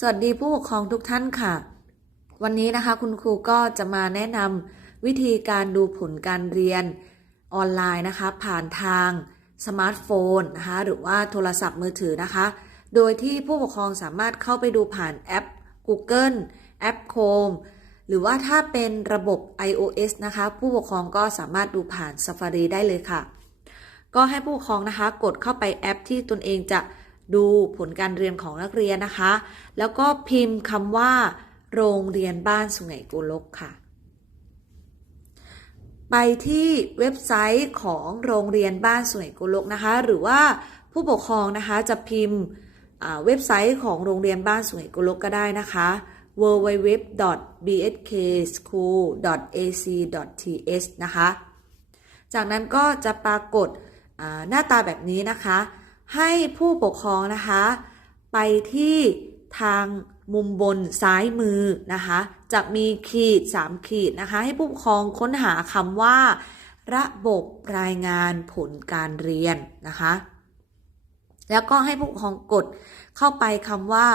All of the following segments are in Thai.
สวัสดีผู้ปกครองทุกท่านค่ะ วันนี้นะคะคุณครูก็จะมาแนะนำวิธีการดูผลการเรียนออนไลน์นะคะ ผ่านทางสมาร์ทโฟนนะคะหรือว่าโทรศัพท์มือถือนะคะ โดยที่ผู้ปกครองสามารถเข้าไปดูผ่านแอป Google แอป Chrome หรือว่าถ้าเป็นระบบ iOS นะคะ ผู้ปกครองก็สามารถดูผ่าน Safari ได้เลยค่ะ ก็ให้ผู้ปกครองนะคะ กดเข้าไปแอปที่ตนเองจะ ดูผลการเรียนของนักเรียนนะคะ แล้วก็พิมพ์คำว่า โรงเรียนบ้านสุไหงโกลกค่ะ ไปที่เว็บไซต์ของโรงเรียนบ้านสุไหงโกลกนะคะ หรือว่าผู้ปกครองนะคะจะพิมพ์เว็บไซต์ของโรงเรียนบ้านสุไหงโกลกก็ได้นะคะ www.bskschool.ac.th นะคะ จากนั้นก็จะปรากฏหน้าตาแบบนี้นะคะ ให้ผู้ปกครองนะคะ ไปที่ทางมุมบนซ้ายมือนะคะ จะมีขีด 3 ขีดนะคะ ให้ผู้ปกครองค้นหาคำว่า ระบบรายงานผลการเรียนนะคะ แล้วก็ให้ผู้ปกครองกดเข้าไปคำว่า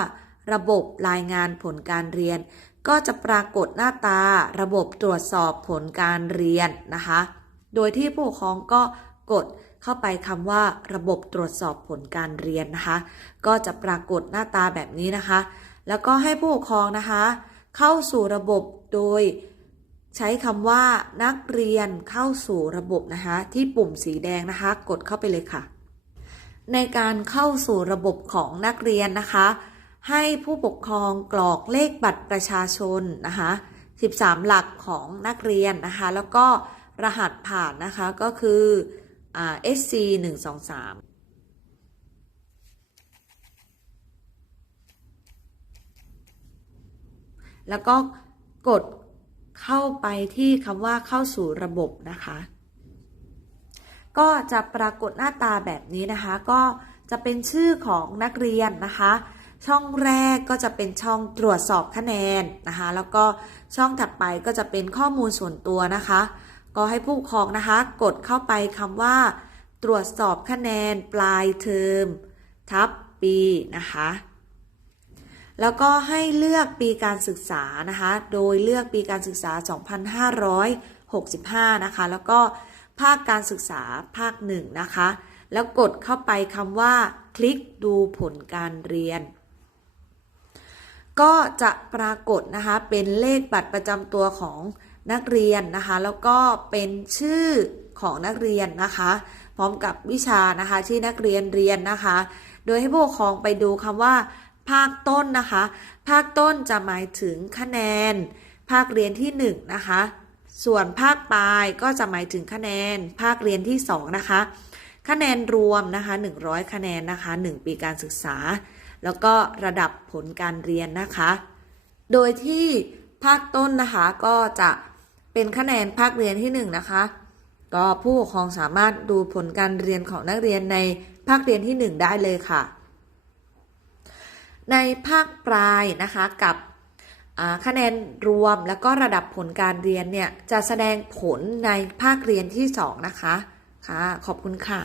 ระบบรายงานผลการเรียน ก็จะปรากฏหน้าตาระบบตรวจสอบผลการเรียนนะคะ โดยที่ผู้ปกครองก็กด เข้าไปคำว่าระบบตรวจสอบผลการเรียนนะคะ ก็จะปรากฏหน้าตาแบบนี้นะคะ แล้วก็ให้ผู้ปกครองนะคะ เข้าสู่ระบบโดยใช้คำว่านักเรียนเข้าสู่ระบบนะคะ ที่ปุ่มสีแดงนะคะ กดเข้าไปเลยค่ะ ในการเข้าสู่ระบบของนักเรียนนะคะ ให้ผู้ปกครองกรอกเลขบัตรประชาชนนะคะ 13 หลักของนักเรียนนะคะ แล้วก็รหัสผ่านนะคะก็คือ SC 1 2 3แล้วก็กดเข้าไปที่คำว่าเข้าสู่ระบบนะคะ ก็จะปรากฏหน้าตาแบบนี้นะคะ ก็จะเป็นชื่อของนักเรียนนะคะ ช่องแรกก็จะเป็นช่องตรวจสอบคะแนนนะคะ แล้วก็ช่องถัดไปก็จะเป็นข้อมูลส่วนตัวนะคะ ก็ให้ผู้ปกครองนะคะ กดเข้าไปคำว่า ตรวจสอบคะแนนปลายเทอม ทับปีนะคะ แล้วก็ให้เลือกปีการศึกษานะคะ โดยเลือกปีการศึกษา 2565 นะคะ แล้วก็ภาคการศึกษาภาคหนึ่งนะคะ แล้วกดเข้าไปคำว่า คลิกดูผลการเรียน ก็จะปรากฏนะคะเป็นเลขบัตรประจำตัวของ นักเรียนนะคะ แล้วก็เป็นชื่อของนักเรียนนะคะ พร้อมกับวิชานะคะที่นักเรียนเรียนนะคะ โดยให้ผู้ปกครองไปดูคำว่า ภาคต้นนะคะ ภาคต้นจะหมายถึงคะแนน ภาคเรียนที่1นะคะ ส่วนภาคปลายก็จะหมายถึงคะแนน ภาคเรียนที่2นะคะคะแนนรวมนะคะ 100 คะแนนนะคะ 1 ปีการศึกษา แล้วก็ระดับผลการเรียนนะคะ โดยที่ภาคต้นนะคะก็จะ เป็นคะแนนภาคเรียนที่ 1 นะคะ ก็ผู้ปกครองสามารถดูผลการเรียนของนักเรียนในภาคเรียนที่ 1 ได้เลยค่ะ ในภาคปลายนะคะกับคะแนนรวมแล้วก็ระดับผลการเรียนเนี่ยจะแสดงผลในภาคเรียนที่ 2 นะคะค่ะขอบคุณค่ะ